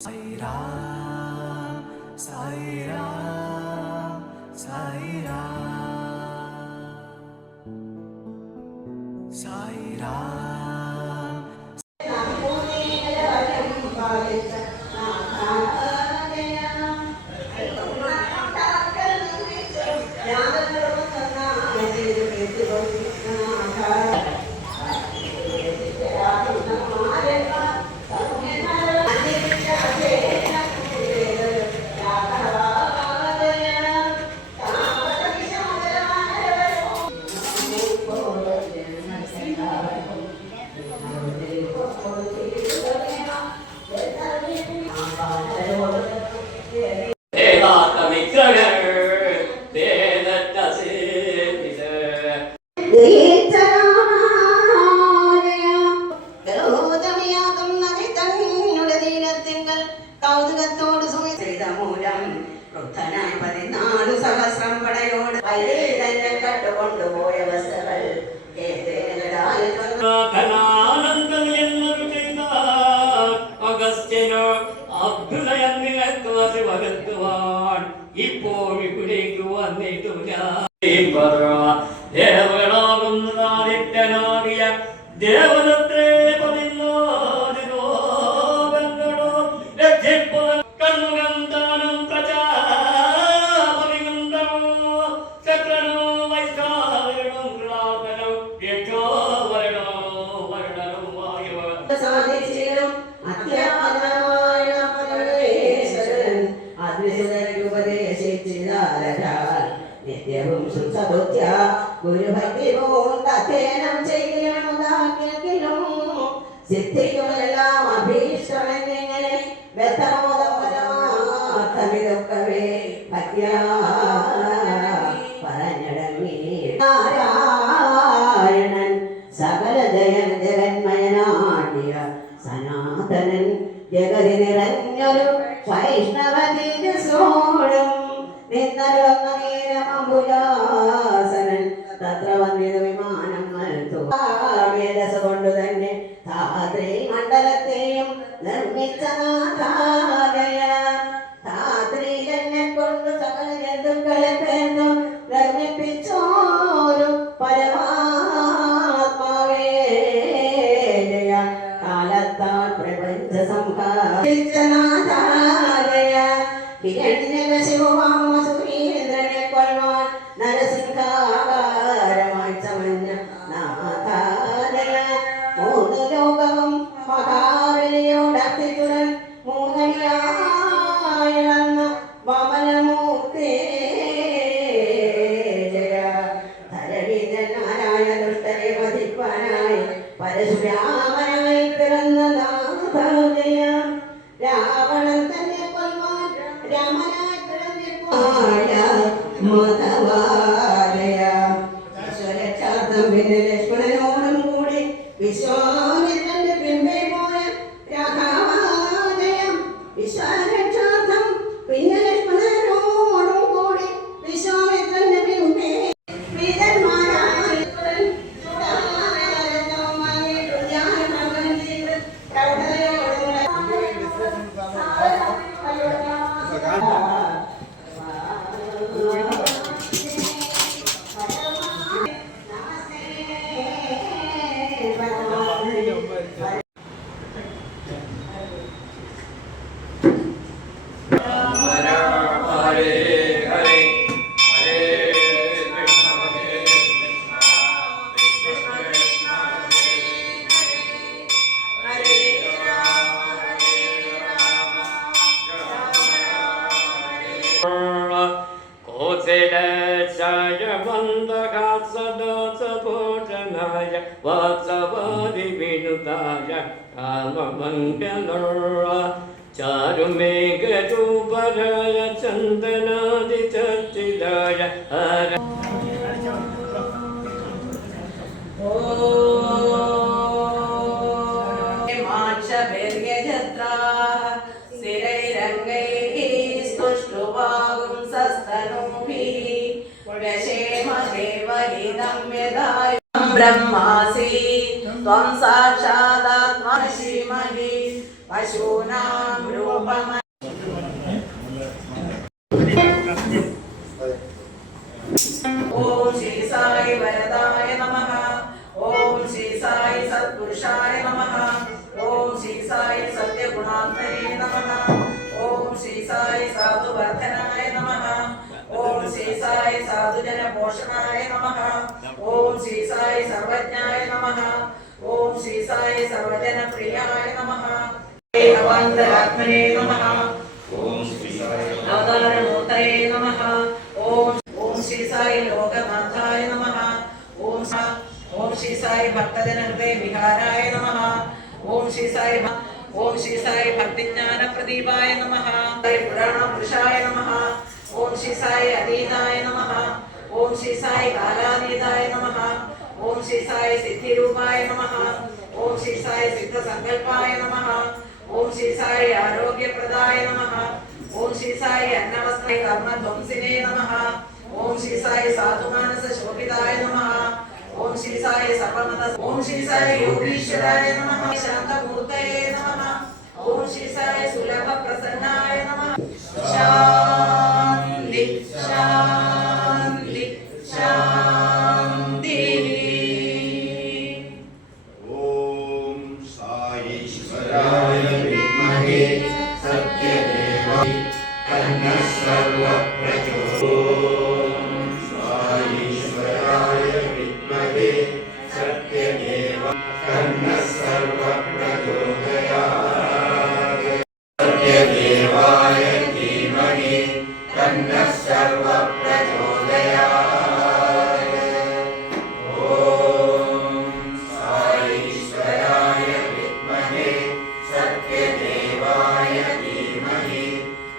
Sai Ram, Sai Ram, Sai Ram, Sai Ram. ഇപ്പോഴിലേക്ക് വന്നിട്ടില്ല ദേവനാകുന്നതാദിത്യനാകിയ ദേവനത്രേ പതിനാദിനോ രക്ഷിപ്പു കണ്ണുകന്താനം പ്രജാപതികന്തമോ ചക്രനോ വൈശാഖനോ കൃതാകനോ യക്ഷോ വരണോ വർണനോ വായുവ സാധിച്ചിരും അത്യാപനമായ പരമേശ്വരൻ ഉപദേശിച്ചില്ലാൽ നിത്യവും സുസബുദ്ധ്യ ഗുരുഭക്തി പൂണ്ടധ്യയനം ചെയ്യണമുതാക്കിലും സിദ്ധിക്കുമെല്ലാം അഭീഷ്ടമെന്നിങ്ങനെ വ്യർത്ഥമോദം പരമാർത്ഥമിതൊക്കവേ ഭക്യാ പറഞ്ഞടങ്ങി നാരായണൻ സകല ജയൻ ജഗന്മയനാടിയ സനാതനൻ ജഗതി നിറഞ്ഞൊരു വൈഷ്ണവ തേജസ്സോടും നിന്നരുളുന്ന നീലമംബുജാസനൻ തത്ര വന്നിത വിമാനങ്ങൾ മേധസ് കൊണ്ടു തന്നെ ധാത്രി മണ്ഡലത്തെയും നിർമ്മിച്ച നാഥാദയ ധാത്രി എന്നെ കൊണ്ട് സകല ജന്തുക്കളെ പേർന്നു നിർമ്മിപ്പിച്ചോരു പരമാത്മാവേ ജയ കാലത്താൽ പ്രപഞ്ച സംഹാരിച്ച നാഥാദയ ഹിരണ്യകശിപുവാമ സുരീന്ദ്രനെ കൊല്ലുവാൻ നരസിംഹാകാരമായി ചമഞ്ഞ നാഥാദയ മൂന്ന് ലോകവും മഹാബലിയോടർത്തിച്ചുടൻ മൂന്നടിയായിളന്ന വമനമൂർത്തേ ജയ ധരണിജനായ ദുഷ്ടരെ വധിപ്പാനായി പരശുരാമനായി പിറന്ന നാഥജയ രാവണൻ തന്നെ കൊല്ലുവാൻ രാമനായി പിറന്നിപ്പോയ മധവാലയ ഈശ്വരക്ഷാർത്ഥം പിന്നെ ലക്ഷ്മണനോടും കൂടി വിശ്വാമിത്രന്റെ പിമ്പേ പോയ രാഘവാലയം ഈശ്വരക്ഷാർത്ഥം പിന്നെ ലക്ഷ്മണനോടും കൂടി വിശ്വാമിത്രന്റെ പിമ്പേ ചാരുമേഘരൂപരായ ചന്ദനാദി ചർച്ചിതായ ब्रह्मासि त्वं साक्षादात्मा श्रीमहि పశూనాం రూపమ ఓం శ్రీ సాయి వరదాయ నమః ఓం శ్రీ సాయి సత్పురుషాయ నమః ఓం శ్రీ సాయి సత్యగుణాత్మనే నమః ఓం శ్రీ సాయి సాధువర్ధనాయ నమః ఓం శ్రీ సాయి సాధుజన పోషణాయ నమః ఓం శ్రీ సాయి సర్వజ్ఞాయ నమః ఓం శ్రీ సాయి సర్వజన ప్రియాయ నమః అవాంతరాత్మనే నమః ఓం శ్రీ సాయి అవతారమూర్తయే నమః ఓం శ్రీ సాయి లోకనాథాయ నమః ఓం శ్రీ సాయి భక్తజన హృదయ విహారాయ నమః ఓం శ్రీ సాయి భక్తి జ్ఞాన ప్రదీపాయ నమః పురాణ పురుషాయ నమః ఓం శ్రీ సాయి అధీనాయ నమః ఓం శ్రీ సాయి కాలాతీతాయ నమః ఓం శ్రీ సాయి సిద్ధి రూపాయ నమః ఓం శ్రీ సాయి సిద్ధ సంకల్పాయ నమః ఓం శ్రీ సాయి ఆరోగ్య ప్రదాయ నమః ఓం శ్రీ సాయి అన్నవస్త్ర కర్మ ధ్వంసినే నమః ఓం శ్రీ సాయి సాధుమానస శోభితాయ నమః ఓం శ్రీ సాయి సర్వమత ఓం శ్రీ సాయి యోగీశ్వరాయ నమః శాంతమూర్తయే నమః ఓం శ్రీ సాయి సులభ ప్రసన్నాయ నమః శాంతి శాంతి శాంతి ఓం సాయీశ్వరాయ విద్మహే సత్యదేవాయ తన్నః సర్వః ప్రచోదయాత్ సాయీశ్వరాయ విద్మహే సత్యదేవాయ తన్నః సర్వః ప్రచోదయాత్ సత్యదేవాయ ధీమహి తన్నః సర్వః ప్రచోదయాత్ ఓం సాయీశ్వరాయ విద్మహే సత్యదేవాయ ధీమహి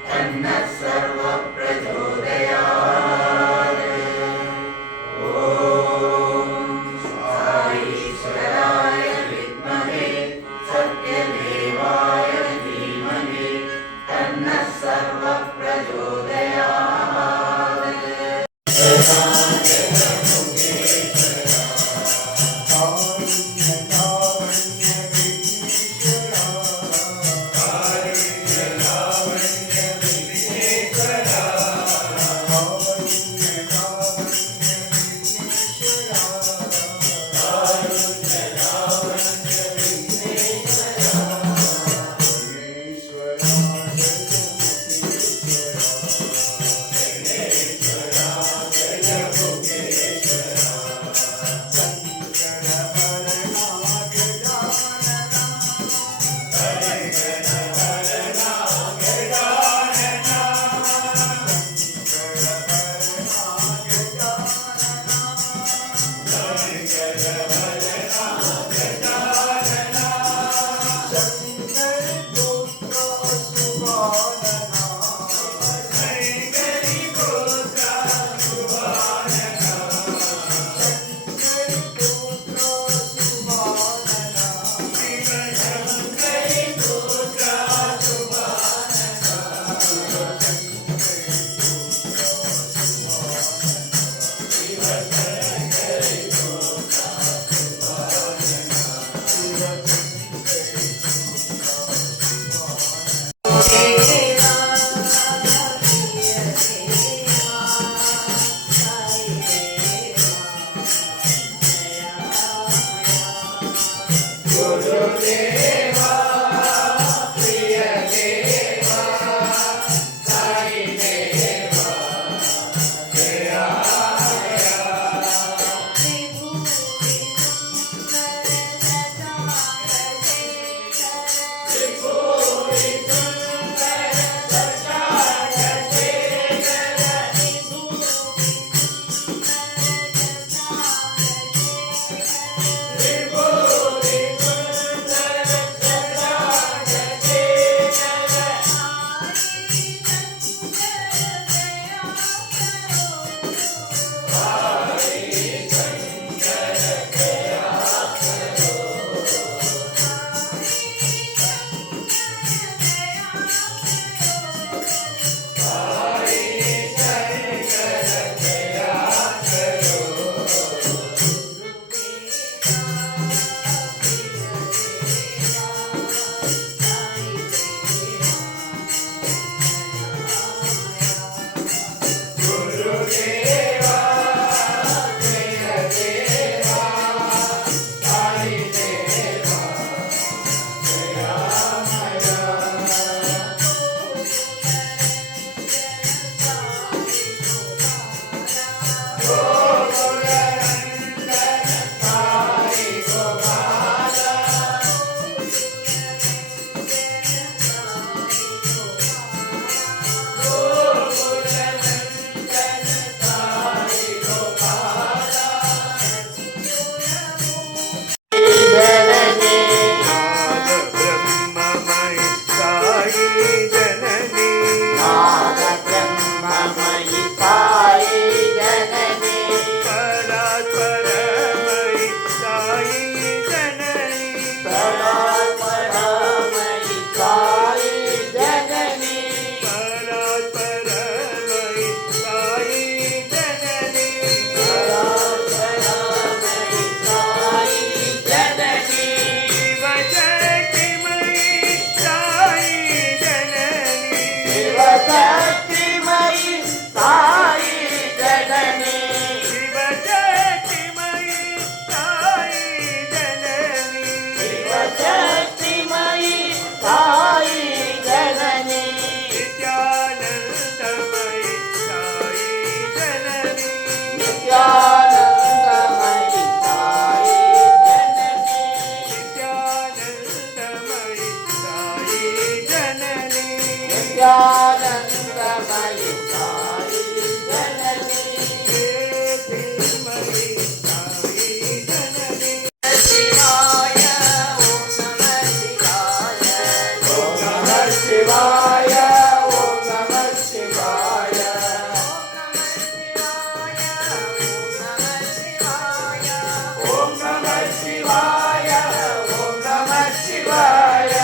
తన్నః సర్వః ప్రచోదయాత్ ఓం సాయీశ్వరాయ విద్మహే సత్యదేవాయ ధీమహి తన్నః సర్వః ప్రచోదయాత్ चिदानन्दमयि साई जननी शिवाय ओम नमः शिवाय ओम नमः शिवाय ओम नमः शिवाय ओम नमः शिवाय ओम नमः शिवाय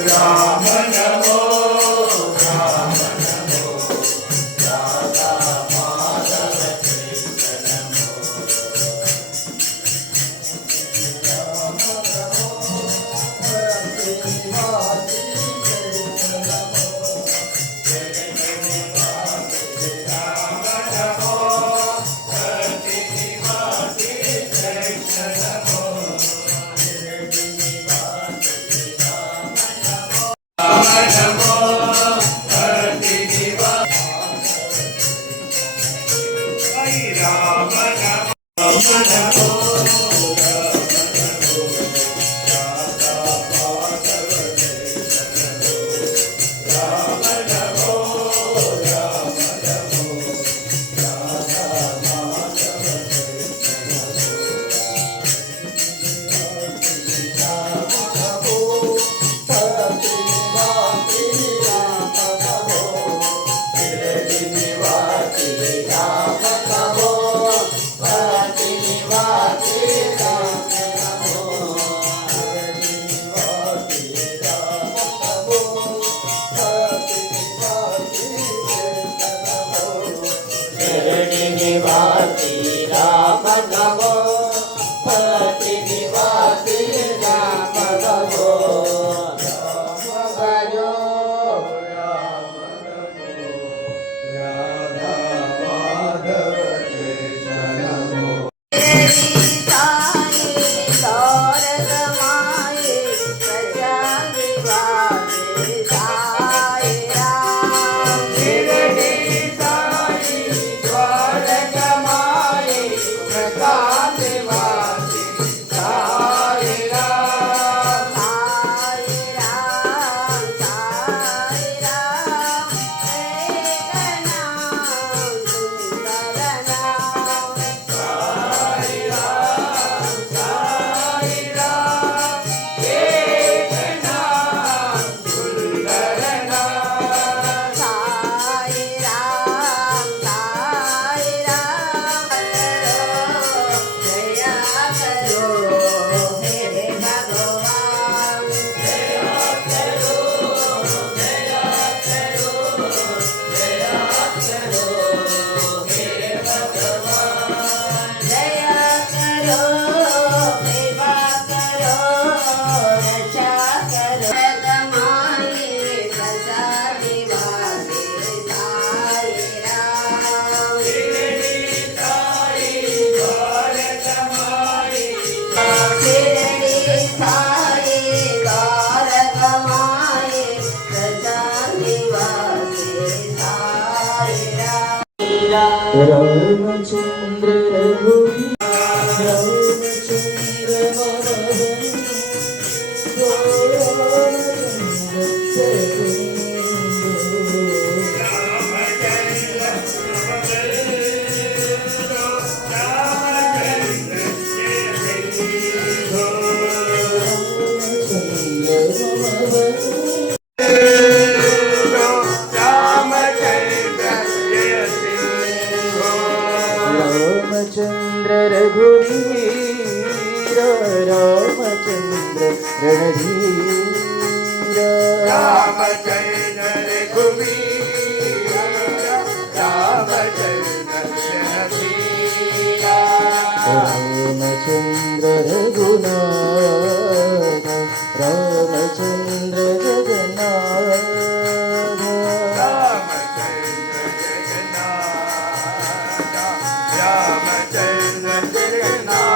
राम नमो राम नमो राधा माधव कृष्ण नमो रामचंद्र रघुवीर रामचंद्र मम रामचंद्र रघुवीर रामचंद्र रणधीर रामचंद्र रघुवीर रामचंद्र रणधीर रामचंद्र रघुनाथ रामचंद्र जगन्नाथ रामचंद्र जगन्नाथ रामचंद्र जगन्नाथ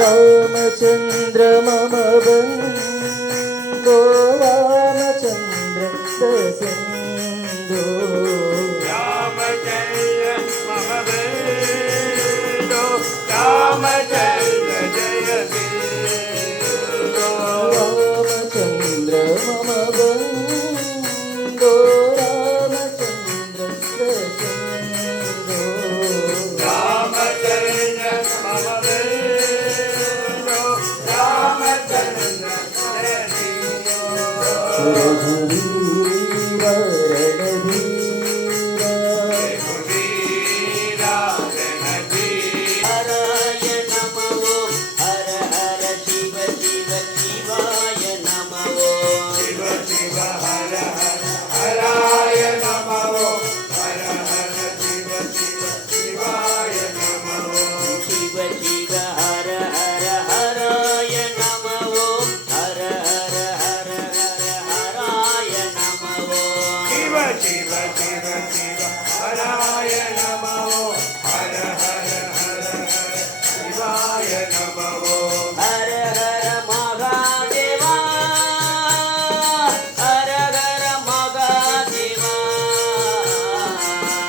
रामचंद्र मम बंधो रामचंद्र दसिंधो रामचंद्र मम बंधो रामचंद्र जय सिंधो रामचंद्र मम बंधो रामचंद्र दसिंधो रामचंद्र मम बंधो रामचंद्र जय सिंधो रघुवीर रणधीर रघुवीर रणधीर हराय नमो हर हर शिव शिव शिवाय नमो शिव शिव हर हर हराय नमो हर हर शिव शिव शिवाय नमो शिव शिव हर हर हराय नमो हर हर हर हर हराय नमो शिव शिव शिव शिव हराय नमो हर हर हर हर शिवाय नमो हर हर महादेवा हर हर महादेवा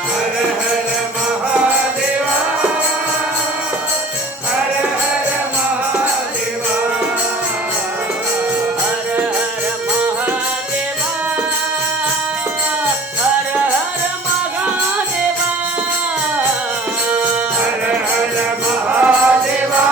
हर हर महादेवा हर हर महादेवा हर हर महादेवा हर हर महादेवा हर हर महादेवा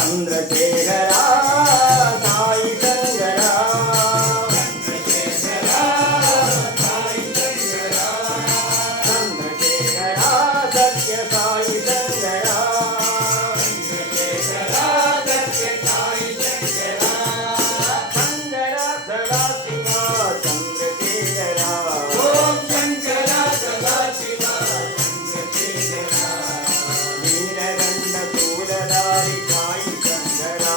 చంద్రశేఖరా సాయి శంకరా చంద్రశేఖరా సత్య సాయి శంకరా శంకరా సదాశివ చంద్రశేఖరా నీలకంఠ శూలధారి సాయి శంకరా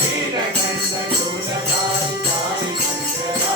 నీలకంఠ శూలధారి సాయి శంకరా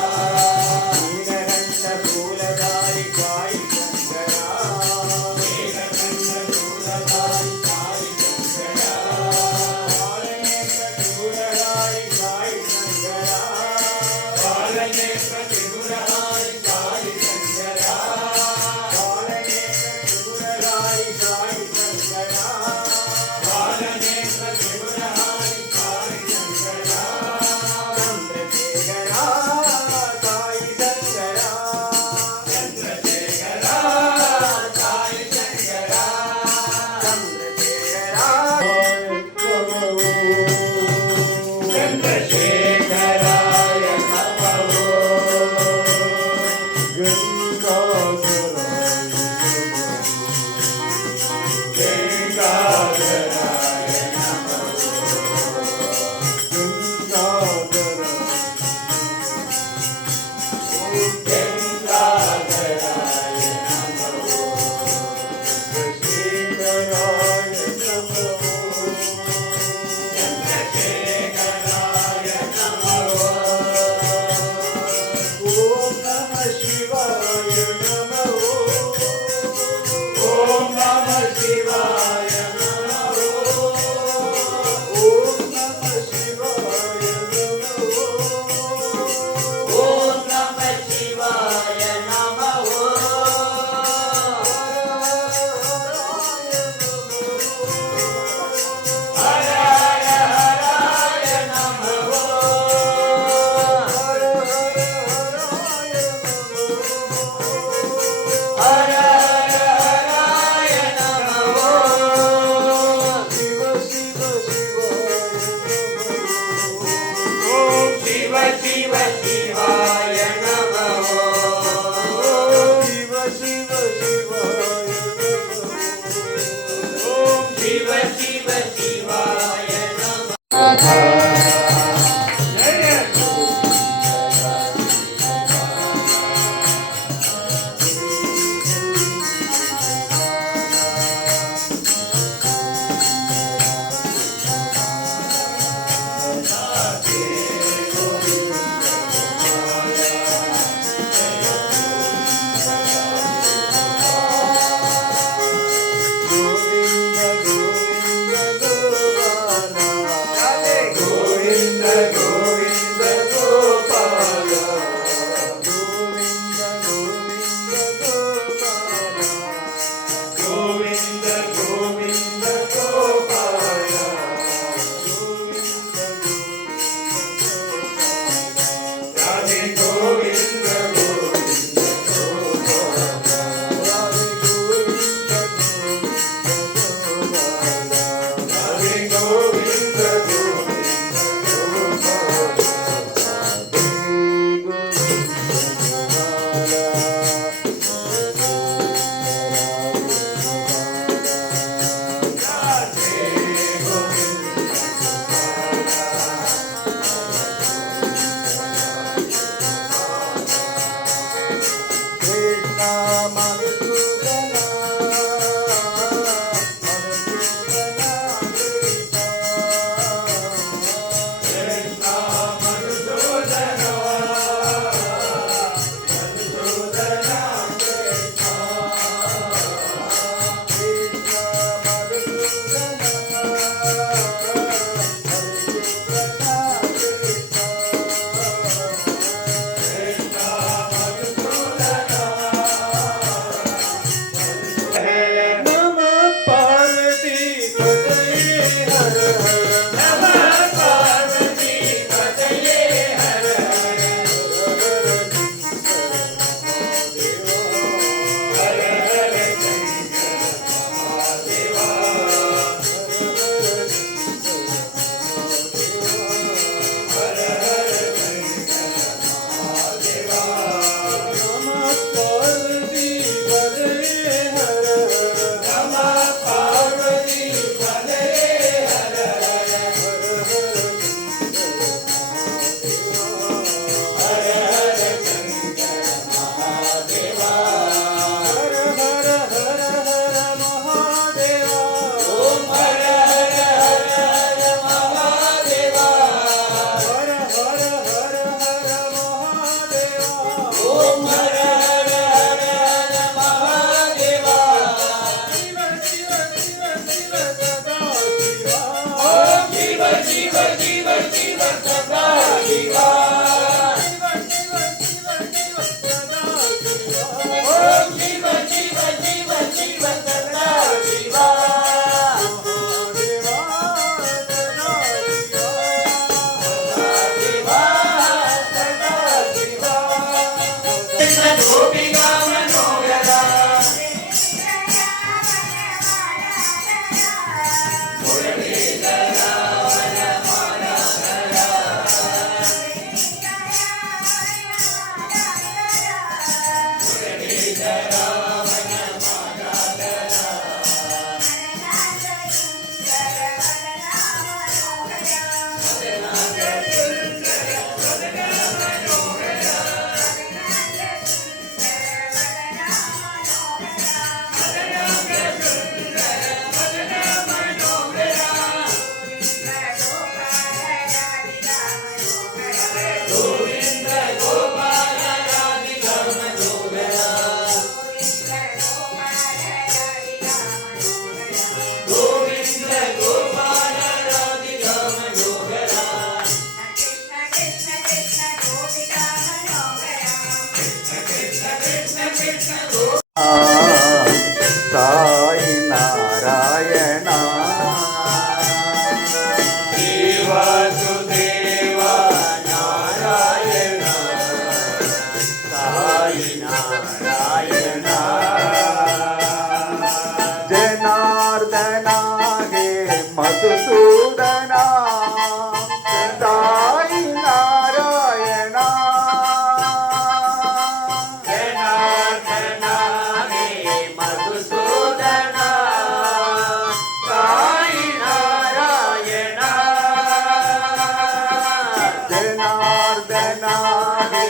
గోవింద గోవింద గోపాల సాయి నారాయణ దేవసుదేవ నారాయణ సాయి నారాయణ జనార్దన హే మధుసూదన సాయి నారాయణ జనార్దన హే మధుసూదన సాయి నారాయణ జనార్దన హే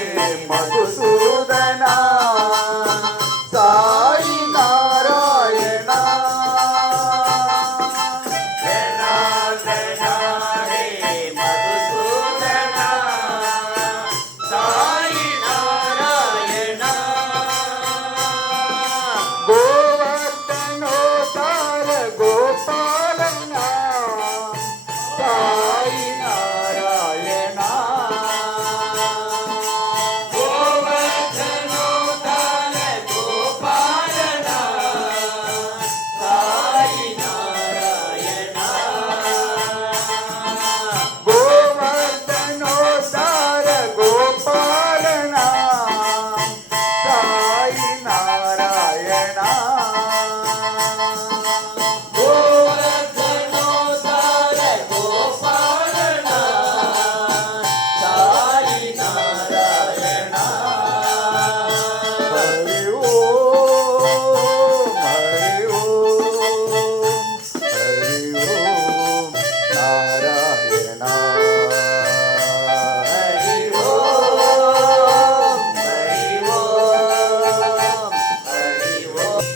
మధుసూదన సాయి నారాయణ జనార్దన హే మధుసూదన సాయి నారాయణ గోవర్ధనోతార గోపాలన సాయి నారాయణ గోవర్ధనోతార గోపాలన సాయి నారాయణ గోవర్ధనోతార గోపాలన సాయి నారాయణ గోవర్ధనోతార గోపాలన సాయి నారాయణ హరి ఓం హరి ఓం హరి ఓం నారాయణ హరి ఓం హరి ఓం హరి ఓం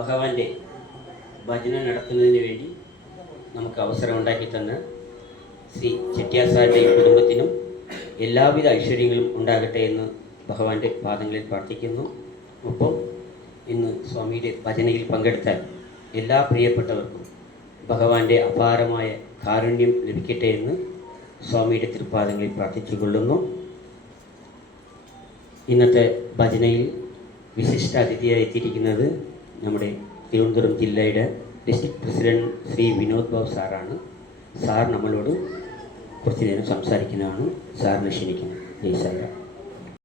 ഭഗവാന്റെ ഭജന നടത്തുന്നതിന് വേണ്ടി നമുക്ക് അവസരം ഉണ്ടാക്കി തന്ന ശ്രീ ചെട്ടിയാർ സാറിൻ്റെ കുടുംബത്തിനും എല്ലാവിധ ഐശ്വര്യങ്ങളും ഉണ്ടാകട്ടെ എന്ന് ഭഗവാന്റെ പാദങ്ങളിൽ പ്രാർത്ഥിക്കുന്നു. ഒപ്പം ഇന്ന് സ്വാമിയുടെ ഭജനയിൽ പങ്കെടുത്ത എല്ലാ പ്രിയപ്പെട്ടവർക്കും ഭഗവാന്റെ അപാരമായ കാരുണ്യം ലഭിക്കട്ടെ എന്ന് സ്വാമിയുടെ തൃപ്പാദങ്ങളിൽ പ്രാർത്ഥിച്ചുകൊള്ളുന്നു. ഇന്നത്തെ ഭജനയിൽ വിശിഷ്ട അതിഥിയായി എത്തിയിരിക്കുന്നത് നമ്മുടെ തിരുവനന്തപുരം ജില്ലയുടെ ഡിസ്ട്രിക്ട് പ്രസിഡന്റ് ശ്രീ വിനോദ് ബാബു സാറാണ്. സാർ നമ്മളോട് കുറച്ച് നേരം സംസാരിക്കുന്നതാണ്. സാറിനെ ക്ഷണിക്കുന്നു. ജയ് സാർ.